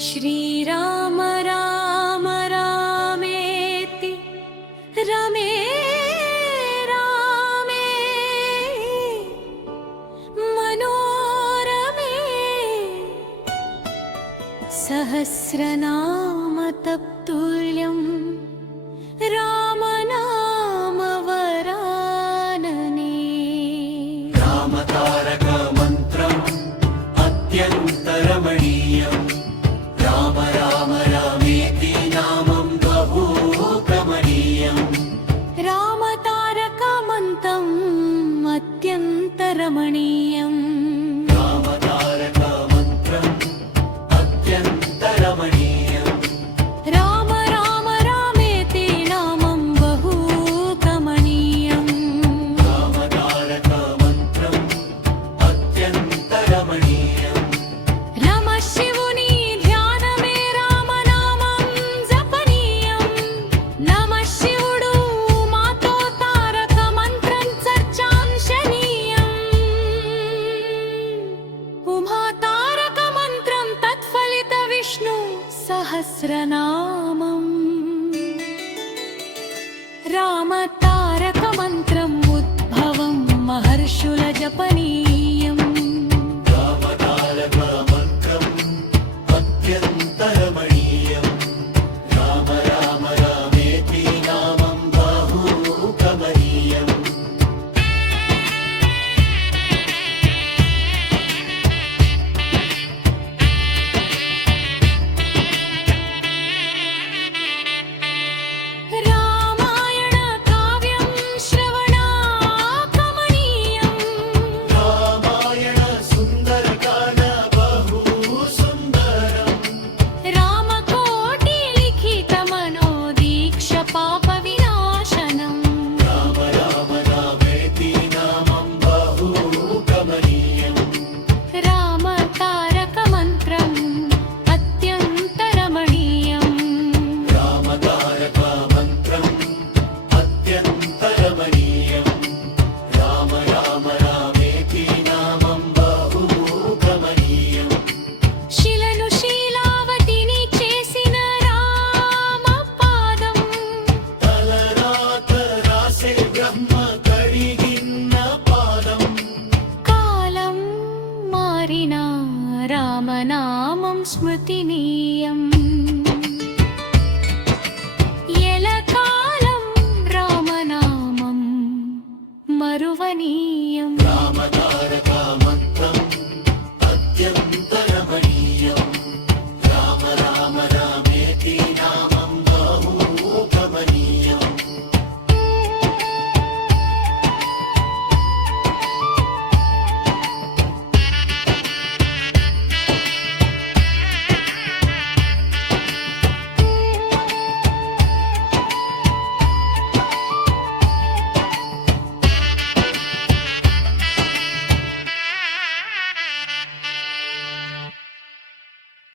श्रीराम राम रामेति रमे रामे मनोरमे सहस्रनाम तत्तुल्यं रामनाम वरानने। रामतारक मन्त्रम् अत्यन्तरमणीयम् राम राम रामेति नामं बहु कमनीयम्। रामतारकमन्त्रम् अत्यन्तरमणीयम् रामतारक मन्त्रम् अत्यन्तरमणीयम्। राम राम रामेति नामं बहु कमनीयम्। रामतारक मन्त्रम् अत्यन्तरमणीयम्। नमः शिवुनि ध्यानमे रामनामं जपनीयम्। नमः शिवुडु मातो तारक मन्त्रं चर्चांशनीयम्। उमा तारक मन्त्रं तत्फलित विष्णु सहस्रनामम्। राम तारक मन्त्रम् उद्भवं महर्षुल जपनीयम्। रामतारक मन्त्रम् अत्यन्तरमणीयम्। राम राम रामेति नामं बहु कमनीयम्। रामायण काव्यं श्रवणाकमनीयम्। रामायण सुन्दरकाण्ड बहु सुन्दरम्। रामकोटि लिखित मनोदीक्ष पापविनाशनम्। राम राम रामेति नामं बहु कमनीयम्। राम तारक मन्त्रम् अत्यन्तरमणीयम्। रामतारक मन्त्रम् अत्यन्तरमणीयम्। राम राम रामेति नामं बहु कमनीयम्। శిలను శీలావతిని చేసిన రామపాదం. తలరాత రాసే బ్రహ్మ కడిగిన్న పాదం. కాలం మారిన రామనామం స్మృతినీయం. ఎలకాలం రామనామం మరువనీయం.